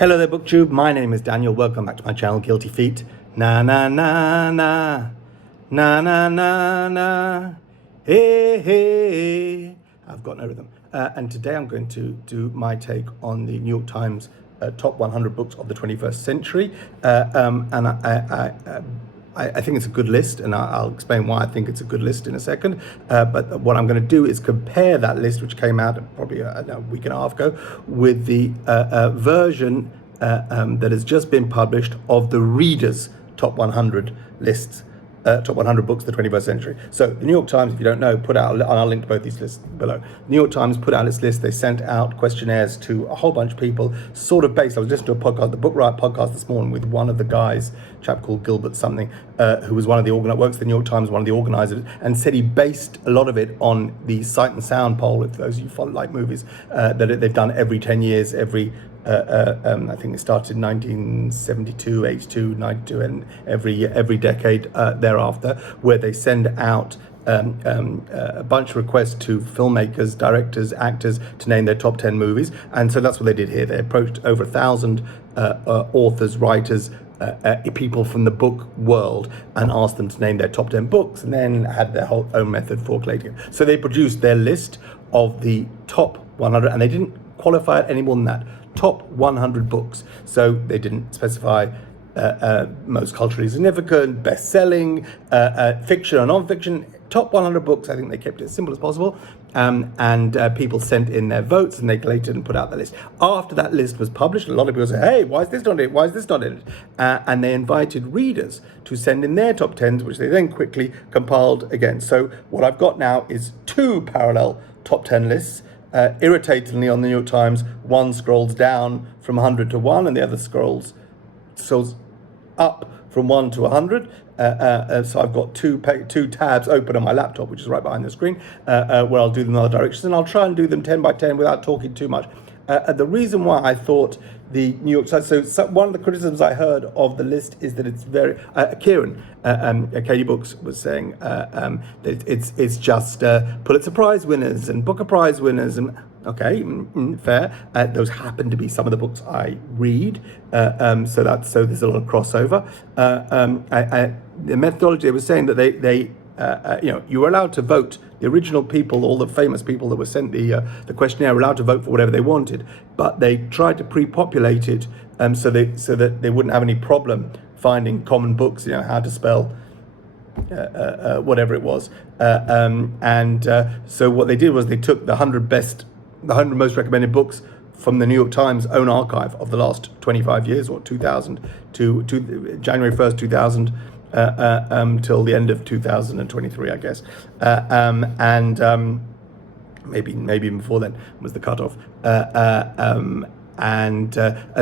Hello there, BookTube. My name is Daniel. Welcome back to my channel, Guilty Feet. Na na na na, na na na na, hey hey. I've got no rhythm. And today I'm going to do my take on the New York Times top 100 books of the 21st century. And I think it's a good list, and I'll explain why I think it's a good list in a second. But what I'm going to do is compare that list, which came out probably a week and a half ago, with the version that has just been published of the Reader's Top 100 lists. Top 100 books of the 21st century. So the New York Times, if you don't know, put out, and I'll link to both these lists below. The New York Times put out this list. They sent out questionnaires to a whole bunch of people, sort of based. I was listening to a podcast, the Book Riot podcast this morning, with one of the guys, a chap called Gilbert something, who was one of the works at the New York Times, one of the organizers, and said he based a lot of it on the Sight and Sound poll. If those of you follow like movies, that they've done every 10 years, I think it started in 1972, 82, 92, and every decade thereafter, where they send out a bunch of requests to filmmakers, directors, actors to name their top 10 movies. And so that's what they did here. They approached over 1,000 authors, writers, people from the book world, and asked them to name their top 10 books, and then had their whole own method for collating it. So they produced their list of the top 100, and they didn't qualify it any more than that. Top 100 books. So they didn't specify most culturally significant, best-selling, fiction or non-fiction. Top 100 books. I think they kept it as simple as possible. And people sent in their votes, and they collated and put out the list. After that list was published, a lot of people said, hey, why is this not in it? Why is this not in it? And they invited readers to send in their top 10s, which they then quickly compiled again. So what I've got now is two parallel top 10 lists. Irritatingly, on the New York Times, one scrolls down from 100 to 1, and the other scrolls up from 1 to 100. So I've got two tabs open on my laptop, which is right behind the screen, where I'll do them in other directions, and I'll try and do them 10 by 10 without talking too much. The reason why I thought the New York Times, so one of the criticisms I heard of the list is that it's very, Kieran, Katie Books was saying that it's just Pulitzer Prize winners and Booker Prize winners, and okay, fair. Those happen to be some of the books I read, so there's a lot of crossover. The methodology, they were saying that they you were allowed to vote. The original people, all the famous people that were sent the questionnaire, were allowed to vote for whatever they wanted, but they tried to pre-populate it so that they wouldn't have any problem finding common books. How to spell whatever it was, so what they did was they took the 100 most recommended books from the New York Times own archive of the last 25 years, or 2000 to January 1st, 2000. Till the end of 2023, I guess, maybe even before then was the cutoff.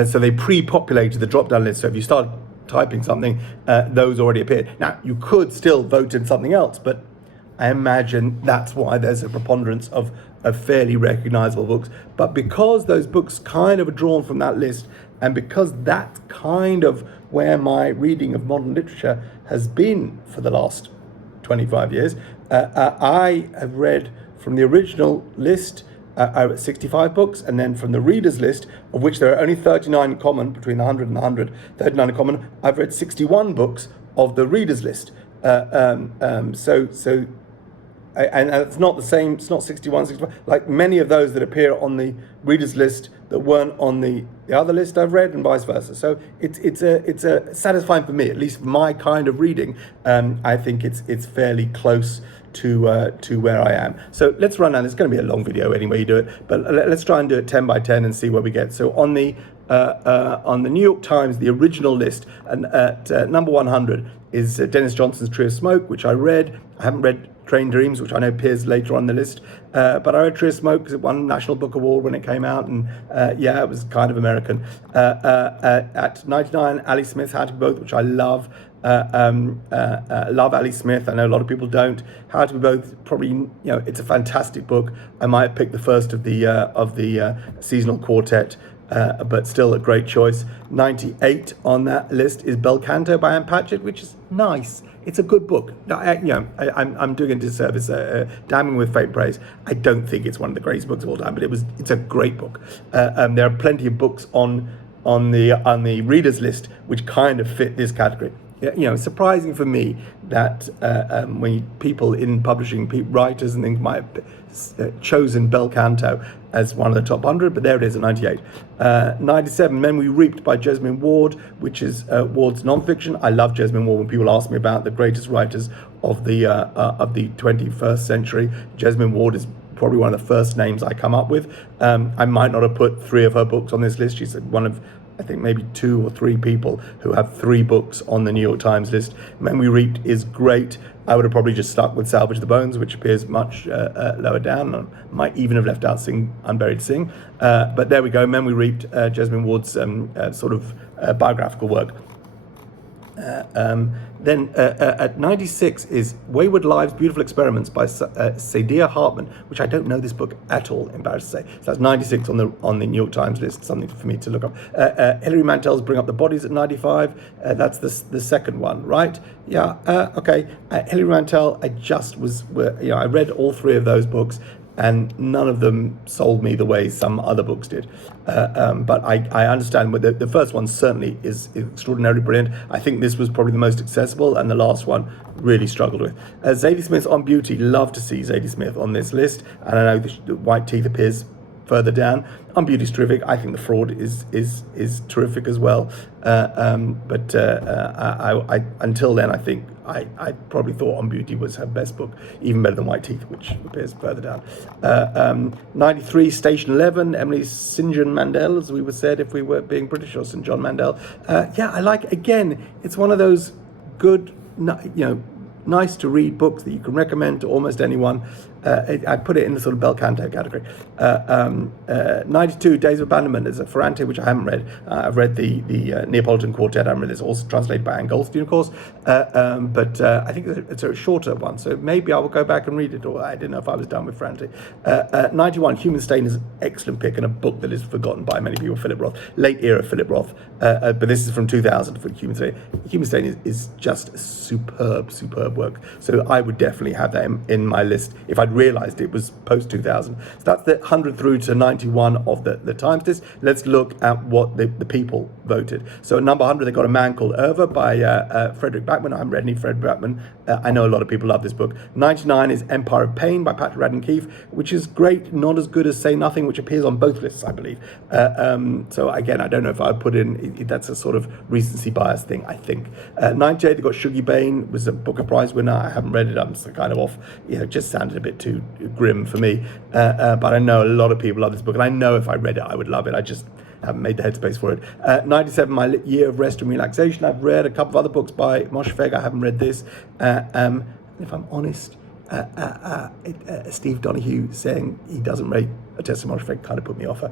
So they pre-populated the drop-down list. So if you start typing something, those already appeared. Now you could still vote in something else, but I imagine that's why there's a preponderance of fairly recognizable books. But because those books kind of are drawn from that list, and because that's kind of where my reading of modern literature has been for the last 25 years, I have read from the original list 65 books, and then from the reader's list, of which there are only 39 common, between the 100 and the 100, 39 common, I've read 61 books of the reader's list. And it's not the same, it's not 61, like many of those that appear on the reader's list that weren't on the other list I've read, and vice versa. So it's a satisfying for me, at least for my kind of reading. I think it's fairly close to where I am. So let's run down. It's going to be a long video anyway you do it, but let's try and do it 10 by 10 and see where we get. So on the New York Times, the original list, and at number 100 is Dennis Johnson's Tree of Smoke, which I read. I haven't read Train Dreams, which I know appears later on the list, but I read Tree of Smoke because it won National Book Award when it came out, and it was kind of American. At 99, Ali Smith's How to Be Both, which I love. Love Ali Smith. I know a lot of people don't. How to Be Both, probably, it's a fantastic book. I might pick the first of the seasonal quartet, but still a great choice. 98 on that list is Bel Canto by Ann Patchett, which is nice. It's a good book. I'm doing a disservice, damning with faint praise. I don't think it's one of the greatest books of all time, but it's a great book. There are plenty of books on the readers list, which kind of fit this category. It's surprising for me that people in publishing, writers and things, might have chosen Bel Canto as one of the top 100, but there it is at 98. 97, Men We Reaped by Jesmyn Ward, which is Ward's non-fiction. I love Jesmyn Ward. When people ask me about the greatest writers of the 21st century, Jesmyn Ward is probably one of the first names I come up with. I might not have put 3 of her books on this list. She's one of, I think, maybe 2 or 3 people who have 3 books on the New York Times list. Men We Reaped is great. I would have probably just stuck with Salvage the Bones, which appears much lower down. I might even have left out Unburied Sing. But there we go, Men We Reaped, Jesmyn Ward's sort of biographical work. Then at 96 is Wayward Lives, Beautiful Experiments by Saidiya Hartman, which I don't know this book at all, embarrassed to say. So that's 96 on the New York Times list, something for me to look up. Hilary Mantel's Bring Up the Bodies at 95. That's the second one, right? Yeah, okay. Hilary Mantel, I read all 3 of those books, and none of them sold me the way some other books did. But I understand the first one certainly is extraordinarily brilliant. I think this was probably the most accessible, and the last one really struggled with. Zadie Smith's On Beauty, love to see Zadie Smith on this list, and I know the White Teeth appears further down. On Beauty's terrific. I think The Fraud is terrific as well. But until then, I think I probably thought On Beauty was her best book, even better than White Teeth, which appears further down. 93, Station 11, Emily St. John Mandel, as we would said if we were being British, or St. John Mandel. I like, again, it's one of those good, nice to read books that you can recommend to almost anyone. I put it in the sort of Bel Canto category. 92, Days of Abandonment is a Ferrante, which I haven't read. I've read the Neapolitan Quartet. I haven't read this, also translated by Anne Goldstein, of course. But I think it's a shorter one, so maybe I will go back and read it, or I didn't know if I was done with Ferrante. 91, Human Stain is an excellent pick and a book that is forgotten by many people, Philip Roth. Late era Philip Roth. But this is from 2000 for Human Stain. Human Stain is just a superb work. So I would definitely have that in my list if I'd realised it was post-2000. So that's the 100 through to 91 of the Times list. Let's look at what the people voted. So at number 100, they got A Man Called Irva by Frederick Backman. I haven't read any Fred Backman. I know a lot of people love this book. 99 is Empire of Pain by Patrick Radden Keefe, which is great, not as good as Say Nothing, which appears on both lists, I believe. So again, I don't know if I would put in, that's a sort of recency bias thing, I think. 98, they got Shuggie Bain, was a Booker Prize winner. I haven't read it. I'm kind of off. Just sounded a bit too grim for me. But I know a lot of people love this book, and I know if I read it, I would love it. I just haven't made the headspace for it. 97, My Year of Rest and Relaxation. I've read a couple of other books by Moshe Feg. I haven't read this. If I'm honest, Steve Donahue saying he doesn't rate A Test of Moshe Feg kind of put me off.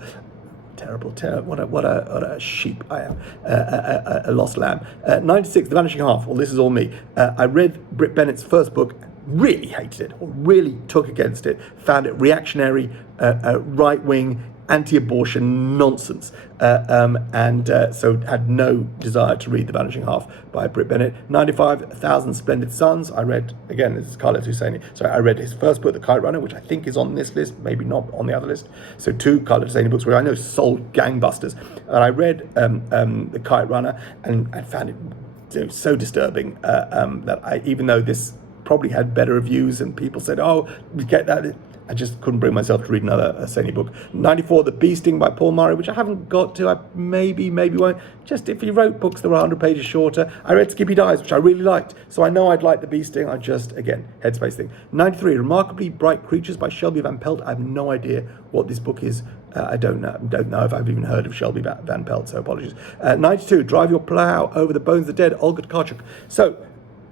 Terrible. What a sheep I am. A lost lamb. 96, The Vanishing Half. Well, this is all me. I read Britt Bennett's first book, really hated it, or really took against it, found it reactionary, right-wing, anti-abortion nonsense, and so had no desire to read The Vanishing Half by Britt Bennett. 95, 1,000 Splendid Suns. I read, again, this is Khaled Hosseini, so I read his first book, The Kite Runner, which I think is on this list, maybe not on the other list. So 2 Khaled Hosseini books, which I know sold gangbusters. And I read The Kite Runner, and I found it so disturbing that even though this probably had better reviews and people said, oh, we get that, I just couldn't bring myself to read another Hosseini book. 94, The Bee Sting by Paul Murray, which I haven't got to. I maybe won't. Just if he wrote books that were 100 pages shorter. I read Skippy Dies, which I really liked. So I know I'd like The Bee Sting. I just, again, headspace thing. 93, Remarkably Bright Creatures by Shelby Van Pelt. I have no idea what this book is. I don't know if I've even heard of Shelby Van Pelt, so apologies. 92, Drive Your Plough Over the Bones of the Dead, Olga Tokarczuk. So,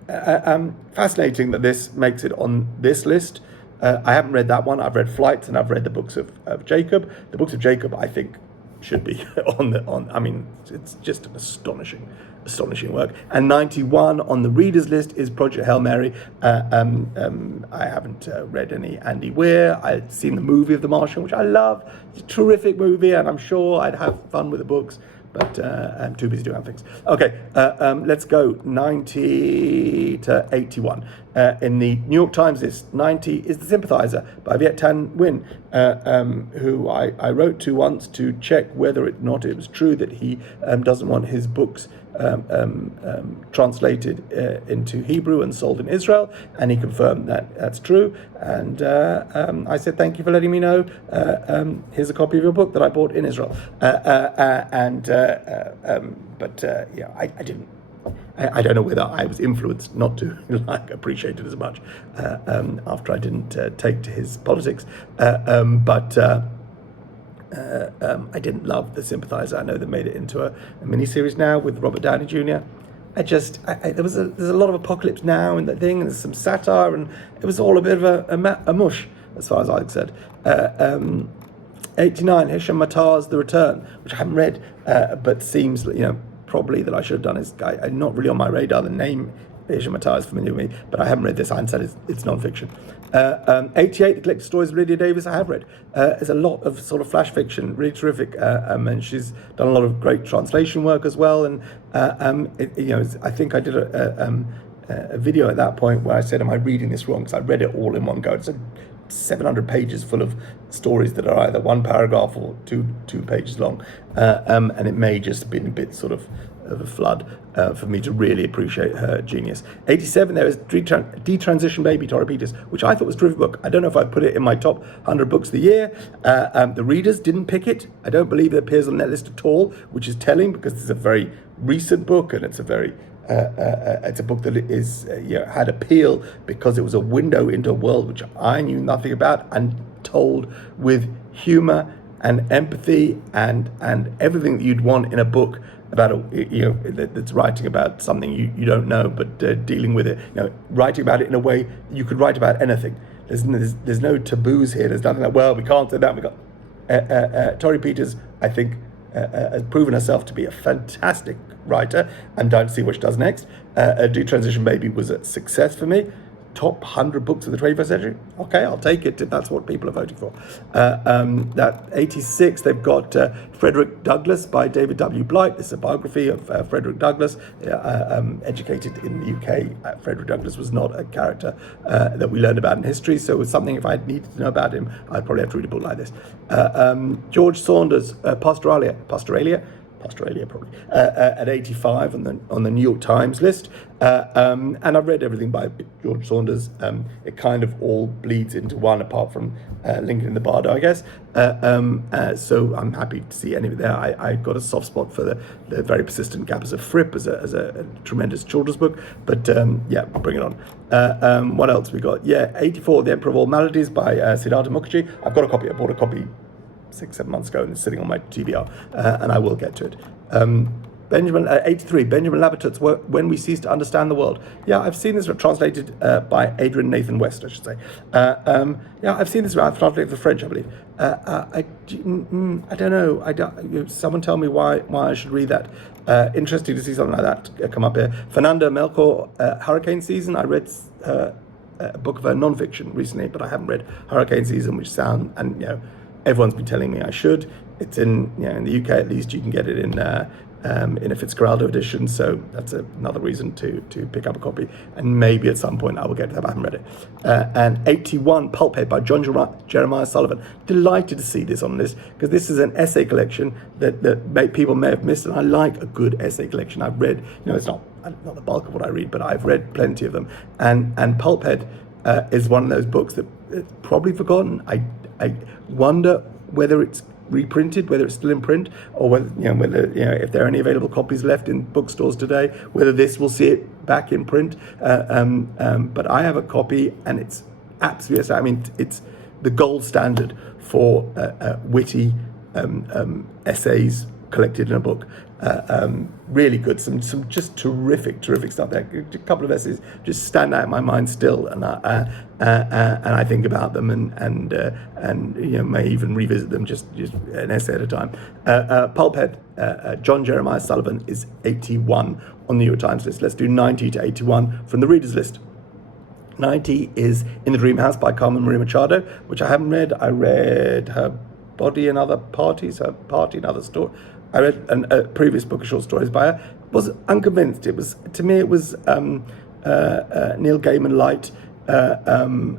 fascinating that this makes it on this list. I haven't read that one. I've read Flights, and I've read the books of Jacob. The books of Jacob, I think, should be on. I mean, it's just an astonishing work. And 91 on the readers list is Project Hail Mary. I haven't read any Andy Weir. I've seen the movie of The Martian, which I love. It's a terrific movie, and I'm sure I'd have fun with the books. but I'm too busy doing other things. Okay, let's go 90 to 81. In the New York Times list, 90 is The Sympathizer by Viet Thanh Nguyen, who I wrote to once to check whether or not it was true that he doesn't want his books translated into Hebrew and sold in Israel, and he confirmed that that's true. And I said, thank you for letting me know. Here's a copy of your book that I bought in Israel. I didn't. I don't know whether I was influenced not to appreciate it as much after I didn't take to his politics, but I didn't love The Sympathizer. I know they made it into a miniseries now with Robert Downey Jr. There's a lot of apocalypse now in the thing, and there's some satire, and it was all a bit of a mush, as far as I said. 89, Hisham Mattar's The Return, which I haven't read, but seems, probably that I should have done. Is not really on my radar. The name Hisham Mattar is familiar with me, but I haven't read this. I haven't said it's non-fiction. 88, The Collected Stories of Lydia Davis, I have read. There's a lot of sort of flash fiction, really terrific, and she's done a lot of great translation work as well. And I think I did a video at that point where I said, am I reading this wrong? Because I read it all in one go. It's 700 pages full of stories that are either one paragraph or two pages long, and it may just have been a bit sort of a flood for me to really appreciate her genius. 87, there is Detransition Baby, Torrey Peters, which I thought was a terrific book. I don't know if I put it in my top 100 books of the year. The readers didn't pick it. I don't believe it appears on that list at all, which is telling, because it's a very recent book, and it's a very it's a book that is had appeal because it was a window into a world which I knew nothing about, and told with humor and empathy and everything that you'd want in a book about that's writing about something you don't know, but dealing with it, writing about it in a way you could write about anything. There's no taboos here. There's nothing like, well, we can't say that. We got Torrey Peters, I think, has proven herself to be a fantastic writer, and dying to see what she does next. Detransition Baby was a success for me. Top 100 books of the 21st century. Okay, I'll take it if that's what people are voting for. That 86, they've got Frederick Douglass by David W. Blight. It's a biography of Frederick Douglass, educated in the UK. Frederick Douglass was not a character that we learned about in history, so it was something, if I needed to know about him, I'd probably have to read a book like this. George Saunders, Pastoralia probably, at 85 on the New York Times list. And I've read everything by George Saunders. It kind of all bleeds into one, apart from Lincoln in the Bardo, I guess. So I'm happy to see any of it there. I got a soft spot for the very persistent Gappers of Fripp as a tremendous children's book. But bring it on. What else we got? 84, The Emperor of All Maladies by Siddhartha Mukherjee. I've got a copy. I bought a copy 6-7 months ago, and it's sitting on my TBR, and I will get to it. 83, Benjamin Labatut's When We Cease to Understand the World. I've seen this translated by Adrian Nathan West, I should say. I've seen this translated for French, I believe. I don't know. Someone tell me why I should read that. Interesting to see something like that come up here. Fernanda Melchor, Hurricane Season. I read a book of her non-fiction recently, but I haven't read Hurricane Season, which everyone's been telling me I should. It's in the UK at least. You can get it in a Fitzcarraldo edition, so that's another reason to pick up a copy. And maybe at some point I will get to that. I haven't read it. And 81, Pulphead by John Jeremiah Sullivan. Delighted to see this on this, because this is an essay collection that people may have missed, and I like a good essay collection. I've read, it's not the bulk of what I read, but I've read plenty of them. And Pulphead is one of those books that it's probably forgotten. I wonder whether it's reprinted, whether it's still in print, or whether if there are any available copies left in bookstores today, whether this will see it back in print. But I have a copy, and it's absolutely, it's the gold standard for witty essays collected in a book. Really good, some just terrific stuff there. A couple of essays just stand out in my mind still, and I think about them, and may even revisit them just an essay at a time. Pulphead, John Jeremiah Sullivan, is 81 on the New York Times list. Let's do 90 to 81 from the readers list. 90 is In the Dream House by Carmen Maria Machado, which I haven't read. I read Her Body and Other Parties, Her Party and Other Story. I read a previous book of short stories by her. Was unconvinced. It was, to me, it was Neil Gaiman light, and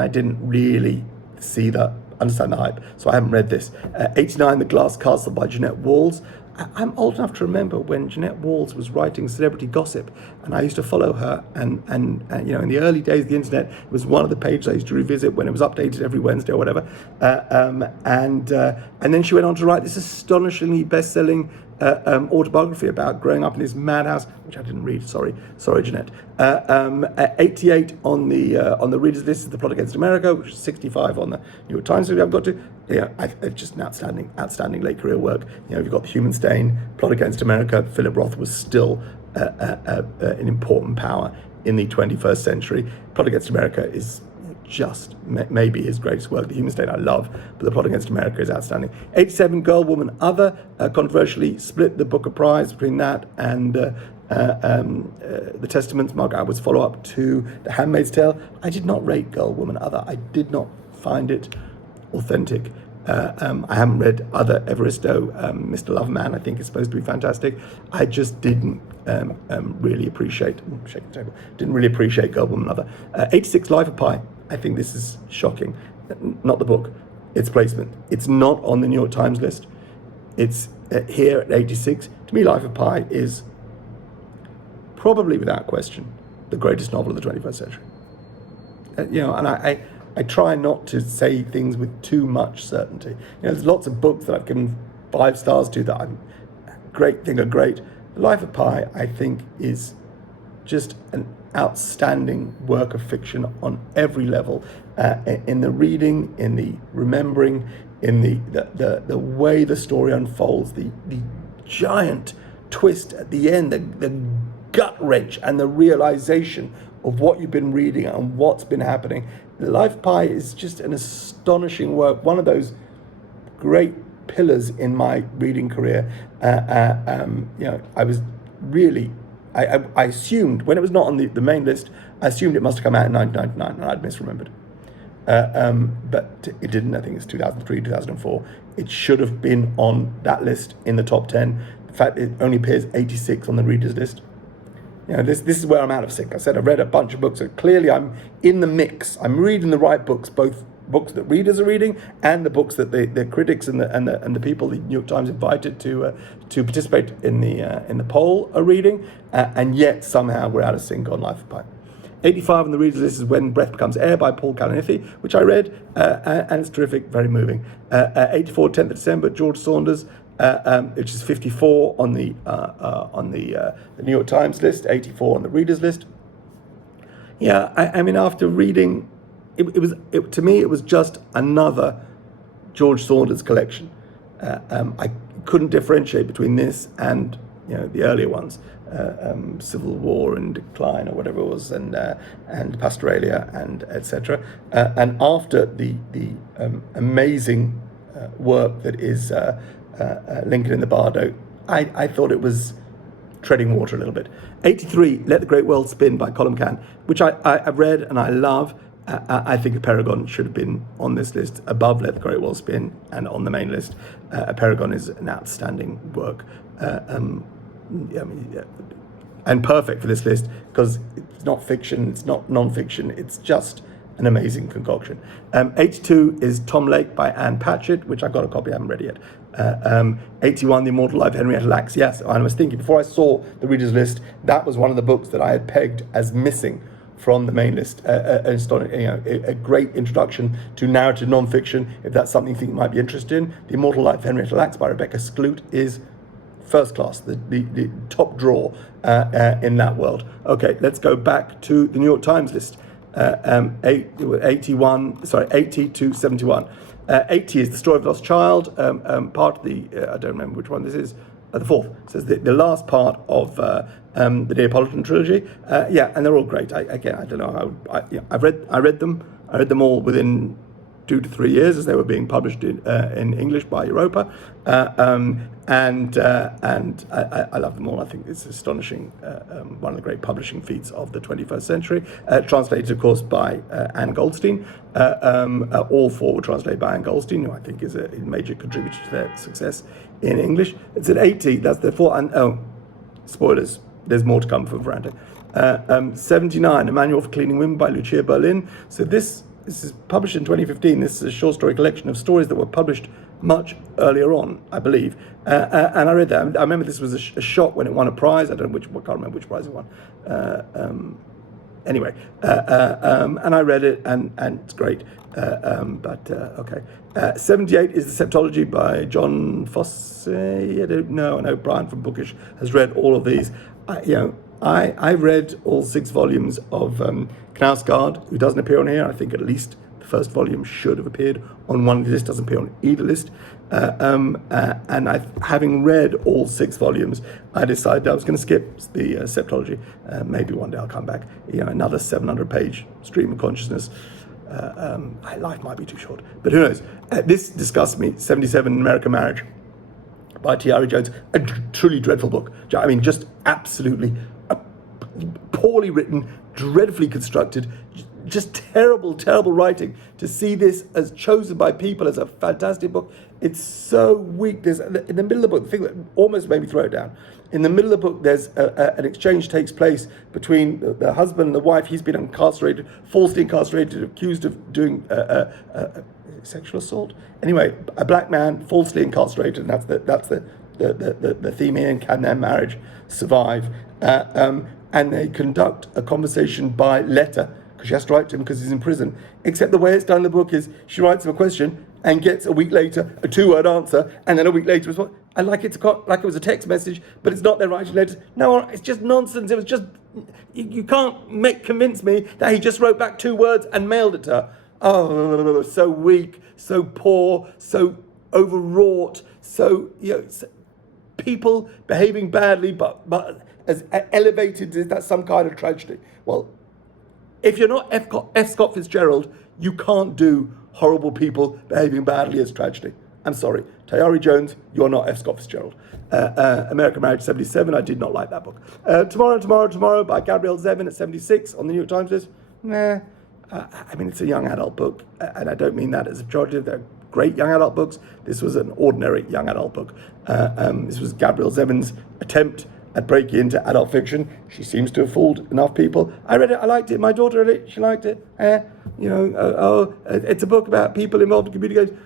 I didn't really understand the hype. So I haven't read this. 89, The Glass Castle by Jeanette Walls. I'm old enough to remember when Jeanette Walls was writing celebrity gossip, and I used to follow her. And you know, in the early days of the internet, it was one of the pages I used to revisit when it was updated every Wednesday or whatever. And then she went on to write this astonishingly best-selling autobiography about growing up in this madhouse, which I didn't read. Sorry, Jeanette. 88 on the readers' list is The Plot Against America, which is 65 on the New York Times. I've got to, just an outstanding late career work. You know, you've got The Human Stain, Plot Against America. Philip Roth was still an important power in the 21st century. Plot Against America is just maybe his greatest work. The Human Stain I love, but The Plot Against America is outstanding. 87, Girl, Woman, Other, controversially split the Booker Prize between that and The Testaments, Margaret Atwood's follow-up to The Handmaid's Tale. I did not rate Girl, Woman, Other. I did not find it authentic. I haven't read Other Evaristo. Mr. Loverman, I think, is supposed to be fantastic. I just didn't really appreciate Girl, Woman, Other. 86, Life of Pi. I think this is shocking. Not the book, its placement. It's not on the New York Times list. It's here at 86. To me, Life of Pi is probably, without question, the greatest novel of the 21st century. You know, and I try not to say things with too much certainty. You know, there's lots of books that I've given 5 stars to that think are great. Life of Pi, I think, is just an outstanding work of fiction on every level, in the reading, in the remembering, in the way the story unfolds, the giant twist at the end, the gut wrench and the realization of what you've been reading and what's been happening. Life of Pi is just an astonishing work, one of those great pillars in my reading career. You know, I was really, I assumed, when it was not on the main list, I assumed it must have come out in 1999, and I'd misremembered. But it didn't. I think it's 2003, 2004. It should have been on that list in the top 10. In fact, it only appears 86 on the readers' list. You know, this is where I'm out of sync. I said I've read a bunch of books, so clearly I'm in the mix. I'm reading the right books, both books that readers are reading and the books that the critics and the people the New York Times invited to participate in the poll are reading, and yet somehow we're out of sync on Life of Pi. 85 on the readers' list is When Breath Becomes Air by Paul Kalanithi, which I read, and it's terrific, very moving. 84, 10th of December, George Saunders, which is 54 on the New York Times list, 84 on the readers' list. Yeah, I mean, after reading, to me, it was just another George Saunders collection. I couldn't differentiate between this and, you know, the earlier ones, Civil War and Decline or whatever it was, and Pastoralia and etc. And after the amazing work that is Lincoln in the Bardo, I thought it was treading water a little bit. 83, Let the Great World Spin by Colin McCann, which I've read and I love. I think A Paragon should have been on this list above Let the Great World Spin and on the main list. A Paragon is an outstanding work. And perfect for this list because it's not fiction, it's not non-fiction, it's just an amazing concoction. 82 is Tom Lake by Anne Patchett, which I've got a copy, I haven't read it yet. 81, The Immortal Life of Henrietta Lacks. Yes, I was thinking, before I saw the readers' list, that was one of the books that I had pegged as missing from the main list. A great introduction to narrative non-fiction, if that's something you think you might be interested in. The Immortal Life of Henrietta Lacks by Rebecca Skloot is first class, the top draw in that world. Okay, let's go back to the New York Times list. 80 to 71. 80 is The Story of a Lost Child, part of the, I don't remember which one this is, the fourth. It says the last part of the Neapolitan trilogy. And they're all great. I don't know how. I read them. I read them all within 2 to 3 years as they were being published in English by Europa, and I love them all. I think it's astonishing, one of the great publishing feats of the 21st century. Translated, of course, by Anne Goldstein. All four were translated by Anne Goldstein, who I think is a major contributor to their success in English. It's at 80. That's the four. And spoilers. There's more to come from Ferrante. 79, A Manual for Cleaning Women by Lucia Berlin. So this is published in 2015. This is a short story collection of stories that were published much earlier on, I believe. And I read that. I remember this was a shock when it won a prize. I can't remember which prize it won. Anyway, and I read it, and it's great. Okay. 78 is the Septology by John Fosse. I don't know. I know Brian from Bookish has read all of these. I read all 6 volumes of Knausgaard, who doesn't appear on here. I think at least the first volume should have appeared on one list, doesn't appear on either list. And having read all 6 volumes, I decided I was going to skip the Septology. Maybe one day I'll come back. Another 700-page stream of consciousness. Life might be too short, but who knows? This disgusts me. 77, American Marriage by Tayari Jones, a truly dreadful book. I mean, just absolutely poorly written, dreadfully constructed, just terrible, terrible writing. To see this as chosen by people as a fantastic book, it's so weak. There's in the middle of the book, the thing that almost made me throw it down. In the middle of the book, there's an exchange takes place between the husband and the wife. He's been incarcerated, falsely incarcerated, accused of doing sexual assault. Anyway, a black man falsely incarcerated, and that's the theme here. And can their marriage survive? And they conduct a conversation by letter, because she has to write to him because he's in prison. Except the way it's done in the book is she writes him a question and gets a week later a 2-word answer, and then a week later response. I like it like it was a text message, but it's not their writing letters. No, it's just nonsense. It was just, you can't convince me that he just wrote back 2 words and mailed it to her. Oh, so weak, so poor, so overwrought, so people behaving badly, but as elevated as that's some kind of tragedy. Well, if you're not F. Scott Fitzgerald, you can't do horrible people behaving badly as tragedy. I'm sorry. Tayari Jones, you're not F. Scott Fitzgerald. American Marriage, 77. I did not like that book. Tomorrow by Gabrielle Zevin at 76 on the New York Times list. Nah. I mean, it's a young adult book, and I don't mean that as a pejorative. They're great young adult books. This was an ordinary young adult book. This was Gabrielle Zevin's attempt at breaking into adult fiction. She seems to have fooled enough people. I read it, I liked it. My daughter read it, she liked it. It's a book about people involved in computer games.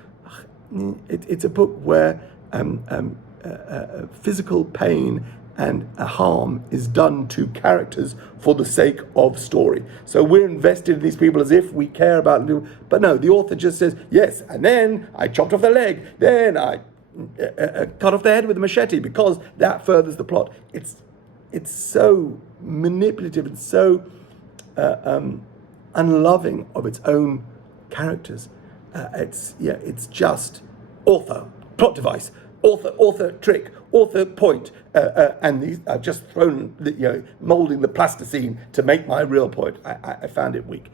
It's a book where physical pain and harm is done to characters for the sake of story. So we're invested in these people as if we care about them. But no, the author just says, yes, and then I chopped off their leg, then I cut off their head with a machete, because that furthers the plot. It's so manipulative and so unloving of its own characters. It's just author, plot device, author trick, author point, and these I've just thrown molding the plasticine to make my real point. I found it weak.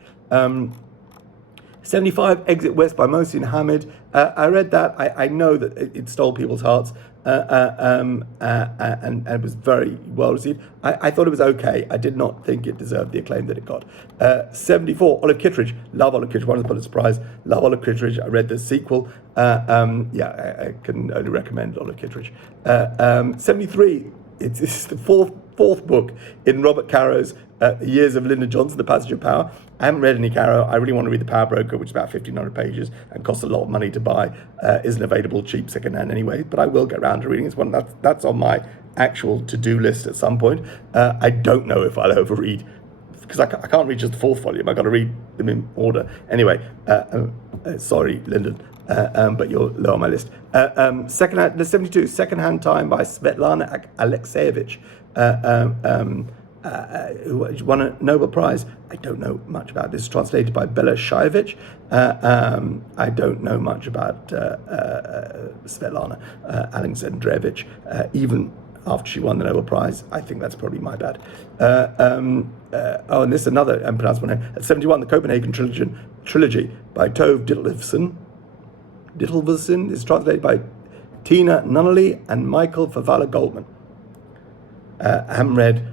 75, Exit West by Mohsin Hamid. I read that. I know that it stole people's hearts, and it was very well received. I thought it was okay. I did not think it deserved the acclaim that it got. 74, Olive Kitteridge. Love Olive Kitteridge, won the Pulitzer Prize. Love Olive Kitteridge. I read the sequel. I can only recommend Olive Kitteridge. 73, it's the fourth book in Robert Caro's Years of Lyndon Johnson, The Passage of Power. I haven't read any Caro. I really want to read The Power Broker, which is about 1,500 pages and costs a lot of money to buy. Isn't available cheap secondhand anyway, but I will get around to reading this one. That's on my actual to-do list at some point. I don't know if I'll overread, because I can't read just the 4th volume. I've got to read them in order. Anyway, sorry, Lyndon, but you're low on my list. The 72, Secondhand Time by Svetlana Alexievich. Who won a Nobel Prize. I don't know much about this. Translated by Bela Shayevich. I don't know much about Svetlana Alexandrevich, even after she won the Nobel Prize. I think that's probably my bad. and this is another unpronounceable name. At 71, the Copenhagen trilogy by Tove Ditlevsen is translated by Tina Nunnally and Michael Favala Goldman. I haven't read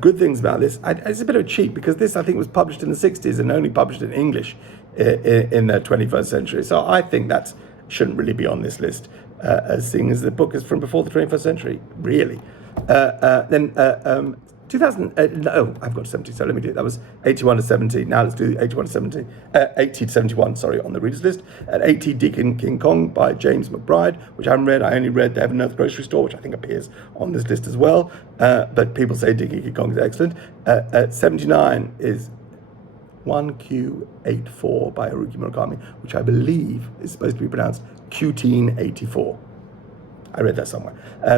good things about this. It's a bit of a cheat because this, I think, was published in the 60s and only published in English in the 21st century. So I think that shouldn't really be on this list, seeing as the book is from before the 21st century, really. Then 2000, no, I've got 70, so let me do it. That was 81 to 70. Now let's do 81 to 70, 80 to 71, sorry, on the readers list. At 80, Deacon King Kong by James McBride, which I haven't read. I only read The Heaven and Earth Grocery Store, which I think appears on this list as well. But people say Deacon King Kong is excellent. At 79 is 1Q84 by Haruki Murakami, which I believe is supposed to be pronounced Q-teen-84. I read that somewhere.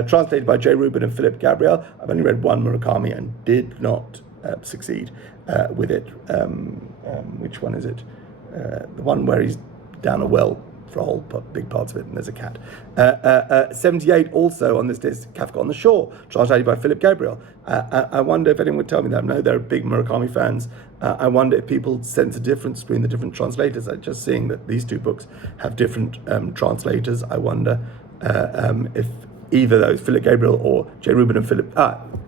Translated by Jay Rubin and Philip Gabriel. I've only read one Murakami and did not succeed with it. Which one is it? The one where he's down a well for a whole big parts of it, and there's a cat. 78 also on this list, Kafka on the Shore, translated by Philip Gabriel. I wonder if anyone would tell me that. I know they're big Murakami fans. I wonder if people sense a difference between the different translators. Just seeing that these two books have different translators, I wonder if either those, Philip Gabriel or Jay Rubin and Philip,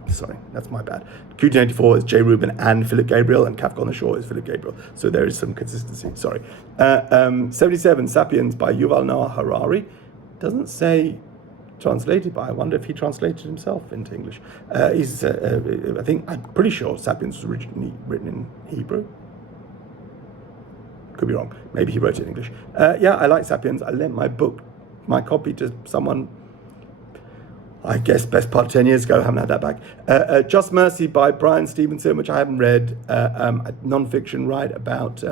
sorry, that's my bad. Q-teen-84 is Jay Rubin and Philip Gabriel, and Kafka on the Shore is Philip Gabriel. So there is some consistency, sorry. 77, Sapiens by Yuval Noah Harari. Doesn't say translated, but I wonder if he translated himself into English. I think, I'm pretty sure Sapiens was originally written in Hebrew. Could be wrong. Maybe he wrote it in English. Yeah, I like Sapiens. I lent my copy to someone, I guess, best part of 10 years ago. I haven't had that back. Just Mercy by Brian Stevenson, which I haven't read. Non-fiction, right, about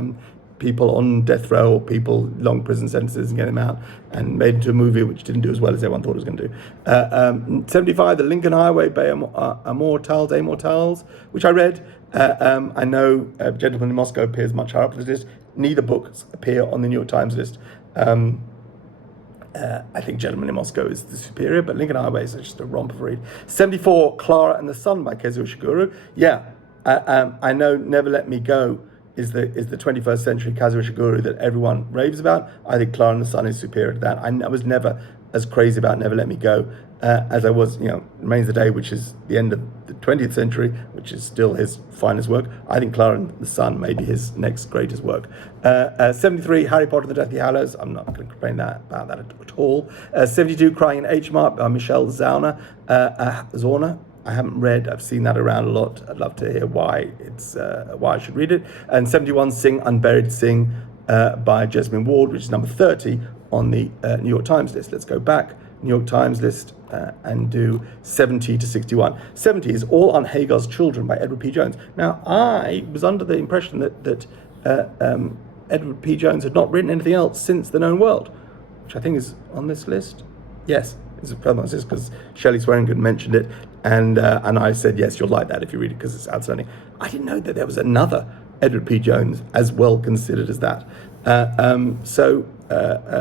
people on death row or people long prison sentences and getting them out, and made into a movie which didn't do as well as everyone thought it was going to do. 75, The Lincoln Highway by Immortals, which I read. I know Gentleman in Moscow appears much higher up the list. Neither books appear on the New York Times list. I think Gentleman in Moscow is the superior, but Lincoln Highway is just a romp of a read. 74, Clara and the Sun by Kazuo Ishiguro. Yeah, I know Never Let Me Go is the 21st century Kazuo Ishiguro that everyone raves about. I think Clara and the Sun is superior to that. I was never as crazy about Never Let Me Go as I was, Remains the Day, which is the end of the 20th century, which is still his finest work. I think Clara and the Sun may be his next greatest work. 73, Harry Potter and the Deathly Hallows. I'm not going to complain about that at all. 72, Crying in H Mart by Michelle Zauner. Zorner. I haven't read. I've seen that around a lot. I'd love to hear why I should read it. And 71, Sing Unburied Sing by Jesmyn Ward, which is number 30 on the New York Times list. Let's go back. New York Times list and do 70 to 61. 70 is All on Hagar's Children by Edward P. Jones. Now, I was under the impression that Edward P. Jones had not written anything else since The Known World, which I think is on this list. Yes, it's on this list because Shelley Swearingen mentioned it, and I said, yes, you'll like that if you read it because it's outstanding. I didn't know that there was another Edward P. Jones as well considered as that.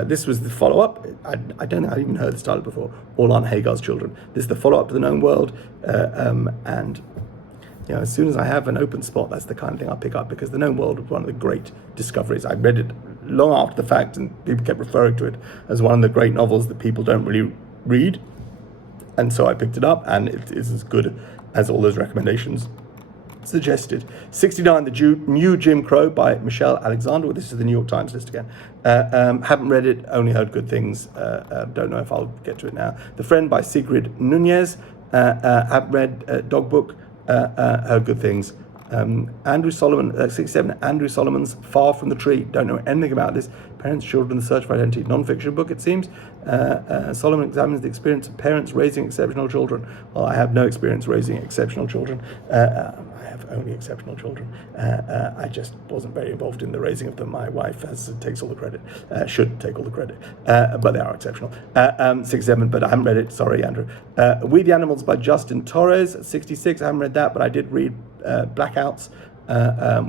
This was the follow-up. I don't think I'd even heard this title before. All on Hagar's Children. This is the follow-up to The Known World, and as soon as I have an open spot, that's the kind of thing I pick up, because The Known World was one of the great discoveries. I read it long after the fact, and people kept referring to it as one of the great novels that people don't really read, and so I picked it up, and it is as good as all those recommendations suggested. 69, The New Jim Crow by Michelle Alexander. This is the New York Times list again. Haven't read it, only heard good things. Don't know if I'll get to it now. The Friend by Sigrid Nunez. Haven't read Dog Book. Heard good things. Andrew Solomon, 67, Andrew Solomon's Far from the Tree. Don't know anything about this. Parents, Children, The Search for Identity. Non-fiction book, it seems. Solomon examines the experience of parents raising exceptional children. Well, I have no experience raising exceptional children. I have only exceptional children. I just wasn't very involved in the raising of them. My wife takes all the credit. Should take all the credit. But they are exceptional. 67, but I haven't read it. Sorry, Andrew. We the Animals by Justin Torres. 66, I haven't read that, but I did read Blackouts,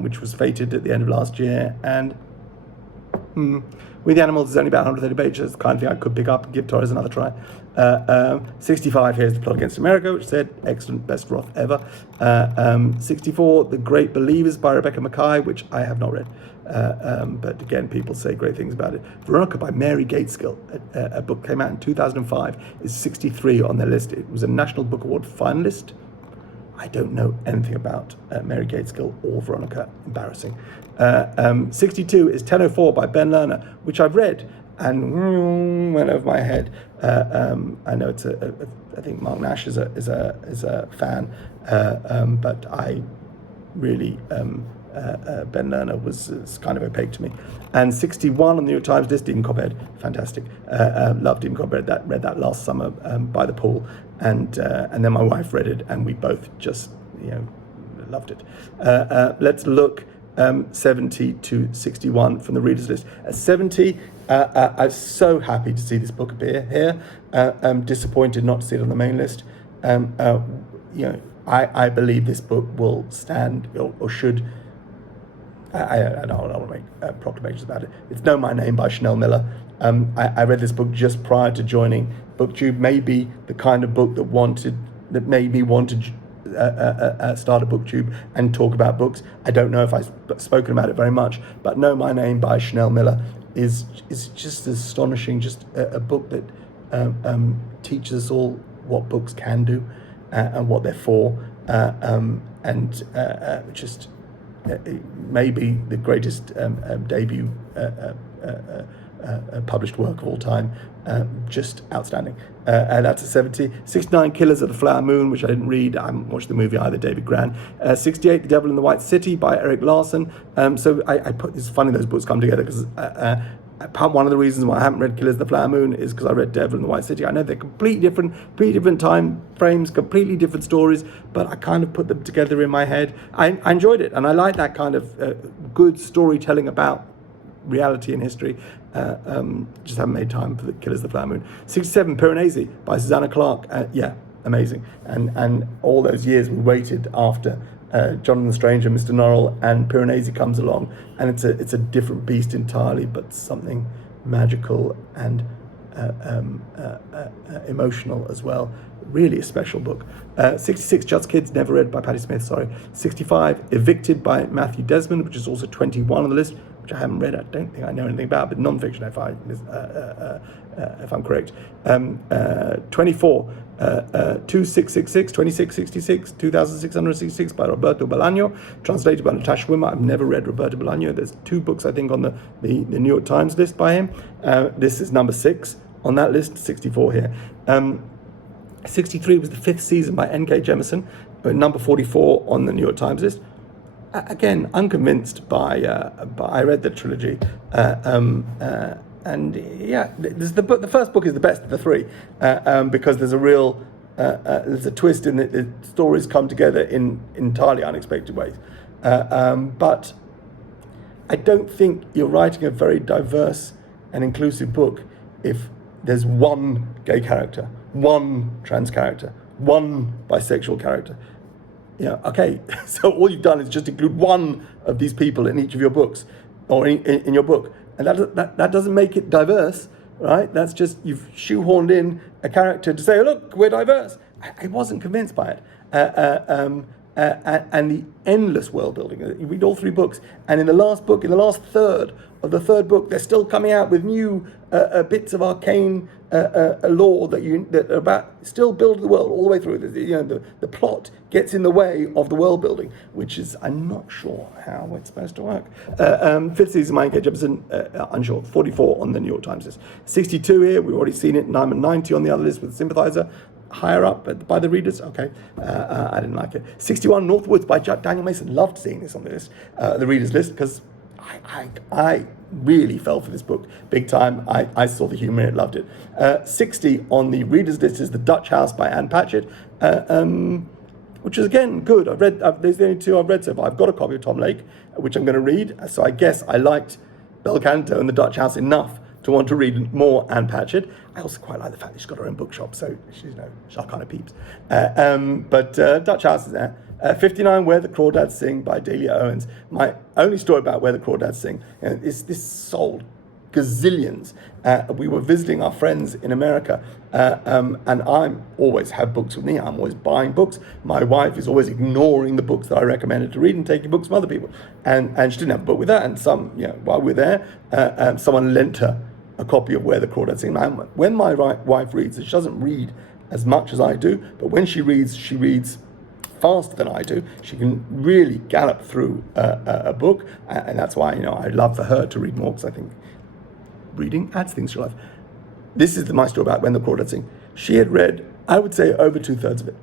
which was fated at the end of last year. And With the Animals is only about 130 pages, the kind of thing I could pick up and give Torres another try. 65, here's The Plot Against America, which said, excellent, best Roth ever. 64, The Great Believers by Rebecca Mackay, which I have not read. But again, people say great things about it. Veronica by Mary Gateskill, a book came out in 2005, is 63 on their list. It was a National Book Award finalist. I don't know anything about Mary Gateskill or Veronica, embarrassing. 62 is 10:04 by Ben Lerner, which I've read and went over my head. I know it's I think Mark Nash is a fan, but I really Ben Lerner was kind of opaque to me. And 61 on the New York Times list, Stephen Cobbett, fantastic. Loved Stephen Cobbett. Read that last summer by the pool, and then my wife read it, and we both just loved it. Let's look 70 to 61 from the readers list. At 70, I'm so happy to see this book appear here. I'm disappointed not to see it on the main list. I believe this book will stand or should. I don't want to make proclamations about it. It's Know My Name by Chanel Miller. I read this book just prior to joining BookTube. Maybe the kind of book that made me want to start a BookTube and talk about books. I don't know if I've spoken about it very much, but Know My Name by Chanel Miller is just astonishing. Just a book that teaches us all what books can do and what they're for, and just maybe the greatest debut published work of all time. Just outstanding. And that's a 70. 69, Killers of the Flower Moon, which I didn't read. I haven't watched the movie either, David Gran. 68, The Devil in the White City by Eric Larson. So I put, it's funny those books come together because one of the reasons why I haven't read Killers of the Flower Moon is because I read Devil in the White City. I know they're completely different time frames, completely different stories, but I kind of put them together in my head. I enjoyed it, and I like that kind of good storytelling about reality and history. Just haven't made time for the Killers of the Flower Moon. 67, Piranesi by Susanna Clarke. Amazing. And all those years we waited after Jonathan Strange and Mr. Norrell, and Piranesi comes along, and it's a different beast entirely, but something magical and emotional as well. Really a special book. 66, Just Kids, never read, by Patti Smith, sorry. 65, Evicted by Matthew Desmond, which is also 21 on the list, which I haven't read. I don't think I know anything about, but non-fiction if I'm correct. 24, 2666, 2666, 2666 by Roberto Bolaño, translated by Natasha Wimmer. I've never read Roberto Bolaño. There's 2 books, I think, on the New York Times list by him. This is number 6 on that list, 64 here. 63 was The Fifth Season by N.K. Jemisin, number 44 on the New York Times list. Again, unconvinced by I read the trilogy, and the first book is the best of the 3, because there's a real there's a twist in it. The stories come together in entirely unexpected ways, but I don't think you're writing a very diverse and inclusive book if there's one gay character, one trans character, one bisexual character. Okay, so all you've done is just include one of these people in each of your books, or in your book, and that doesn't make it diverse, right? That's just, you've shoehorned in a character to say, oh, look, we're diverse. I wasn't convinced by it. And the endless world building. You read all 3 books, and in the last third of the 3rd book, they're still coming out with new bits of arcane lore that are about still building the world all the way through. The plot gets in the way of the world building, which is, I'm not sure how it's supposed to work. 5th Season by N.K. Jemisin, unsure. 44 on the New York Times list. 62 here, we've already seen it. 90 on the other list with Sympathizer. Higher up by the readers, okay. I didn't like it. 61, Northwoods by Daniel Mason. Loved seeing this on the list, the readers list, because I really fell for this book big time. I saw the humour in it, loved it. 60 on the readers list is The Dutch House by Anne Patchett, which is again good. There's the only 2 I've read so far. I've got a copy of Tom Lake, which I'm going to read. So I guess I liked Bel Canto and The Dutch House enough to want to read more Anne Patchett. I also quite like the fact that she's got her own bookshop, so she's she'll kind of peeps. But Dutch House is there. 59, Where the Crawdads Sing by Delia Owens. My only story about Where the Crawdads Sing is this sold gazillions. We were visiting our friends in America, and I'm always have books with me. I'm always buying books. My wife is always ignoring the books that I recommended to read and taking books from other people. And she didn't have a book with her. And while we were there, someone lent her a copy of Where the Crawdads Sing. When my wife reads, and she doesn't read as much as I do, but when she reads faster than I do. She can really gallop through a book, and that's why I'd love for her to read more, because I think reading adds things to life. This is my story about When the Crawdads Sing. She had read, I would say, over 2/3 of it,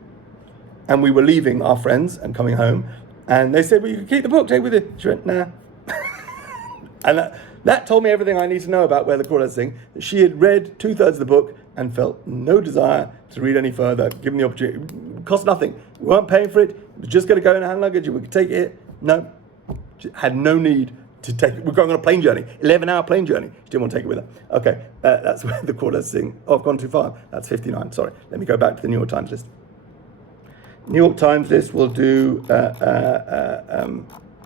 and we were leaving our friends and coming home, and they said, "Well, you can keep the book, take it with you." She went, "Nah." And that told me everything I need to know about Where the Crawdads Sing. She had read 2/3 of the book and felt no desire to read any further, given the opportunity. It cost nothing. We weren't paying for it. It was just going to go in hand luggage. We could take it. No. She had no need to take it. We're going on a plane journey, 11-hour plane journey. She didn't want to take it with her. Okay, that's Where the Crawdads Sing. Oh, I've gone too far. That's 59. Sorry. Let me go back to the New York Times list. New York Times list will do... did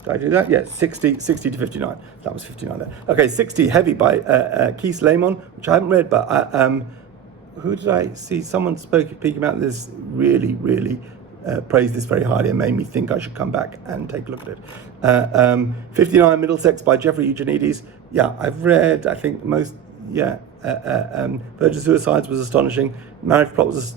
I do that? Yeah, 60 to 59. That was 59 there. Okay, 60, Heavy by Keith Lemon, which I haven't read, but who did I see? Someone speaking about this really, really praised this very highly and made me think I should come back and take a look at it. 59, Middlesex by Jeffrey Eugenides. Yeah, I've read, I think most, Virgin Suicides was astonishing. Marriage Plot was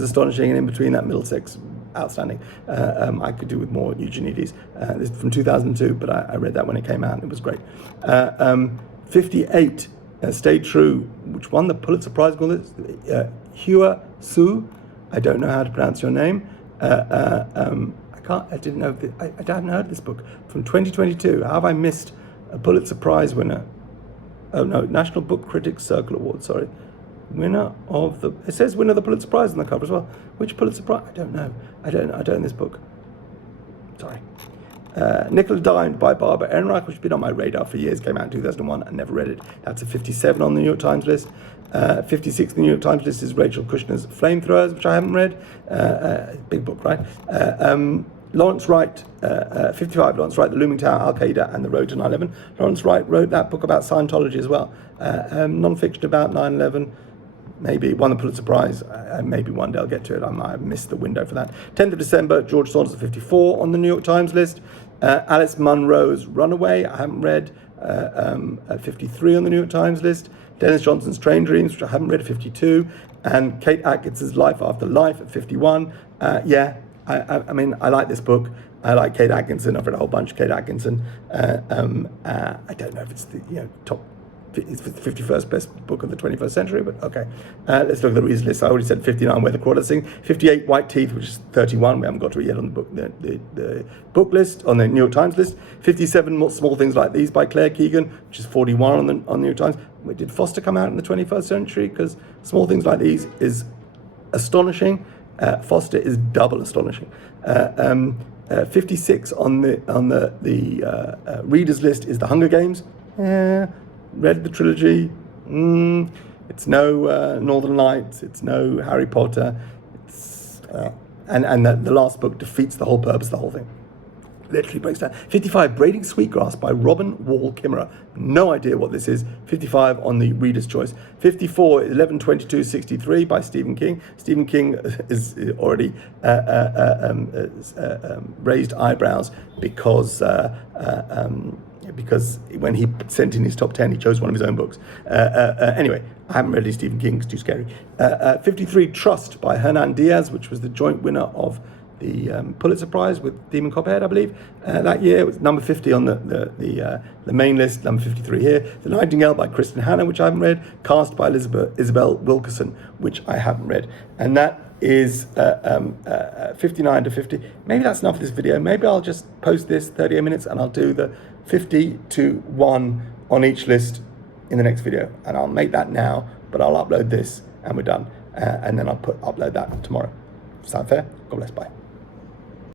astonishing, and in between that, Middlesex, outstanding. I could do with more Eugenides. This is from 2002, but I read that when it came out, and it was great. 58, Stay True, which won the Pulitzer Prize. Hua Su, I don't know how to pronounce your name. I hadn't heard of this book. From 2022, how have I missed a Pulitzer Prize winner? Oh no, National Book Critics Circle Award, sorry. It says winner of the Pulitzer Prize on the cover as well. Which Pulitzer Prize? I don't know. I don't own this book. Sorry. Nicola Dimed by Barbara Ehrenreich, which has been on my radar for years, came out in 2001 and never read it. That's a 57 on the New York Times list. 56 on the New York Times list is Rachel Kushner's Flamethrowers, which I haven't read. Big book, right? Lawrence Wright, 55, Lawrence Wright, The Looming Tower, Al-Qaeda, and The Road to 9/11. Lawrence Wright wrote that book about Scientology as well. Non-fiction about 9/11. Maybe won the Pulitzer Prize. Maybe one day I'll get to it. I might have missed the window for that. 10th of December, George Saunders, 54 on the New York Times list. Alice Munro's Runaway, I haven't read. 53 on the New York Times list. Dennis Johnson's Train Dreams, which I haven't read, 52. And Kate Atkinson's Life After Life at 51. I mean, I like this book. I like Kate Atkinson. I've read a whole bunch of Kate Atkinson. I don't know if it's the top. It's the 51st best book of the 21st century, but okay. Let's look at the readers list. I already said 59, Where the Crawdads Sing. 58, White Teeth, which is 31. We haven't got to it yet on the book list, on the New York Times list. 57, Small Things Like These by Claire Keegan, which is 41 on the New York Times. Did Foster come out in the 21st century? Because Small Things Like These is astonishing. Foster is double astonishing. 56 on the readers list is The Hunger Games. Read the trilogy. It's no Northern Lights. It's no Harry Potter. It's and the last book defeats the whole purpose of the whole thing. Literally breaks down. 55, Braiding Sweetgrass by Robin Wall Kimmerer. No idea what this is. 55 on the Reader's Choice. 54, 11/22/63 by Stephen King. Stephen King is already raised eyebrows because when he sent in his top 10, he chose one of his own books. Anyway, I haven't read any Stephen King, it's too scary. 53, Trust by Hernan Diaz, which was the joint winner of the Pulitzer Prize with Demon Copperhead, I believe, that year. It was number 50 on the main list, number 53 here. The Nightingale by Kristen Hanna, which I haven't read. Cast by Isabel Wilkerson, which I haven't read. And that is 59 to 50. Maybe that's enough for this video. Maybe I'll just post this 38 minutes and I'll do the 50 to 1 on each list in the next video. And I'll make that now, but I'll upload this and we're done. And then I'll upload that tomorrow. Sound fair? God bless, bye.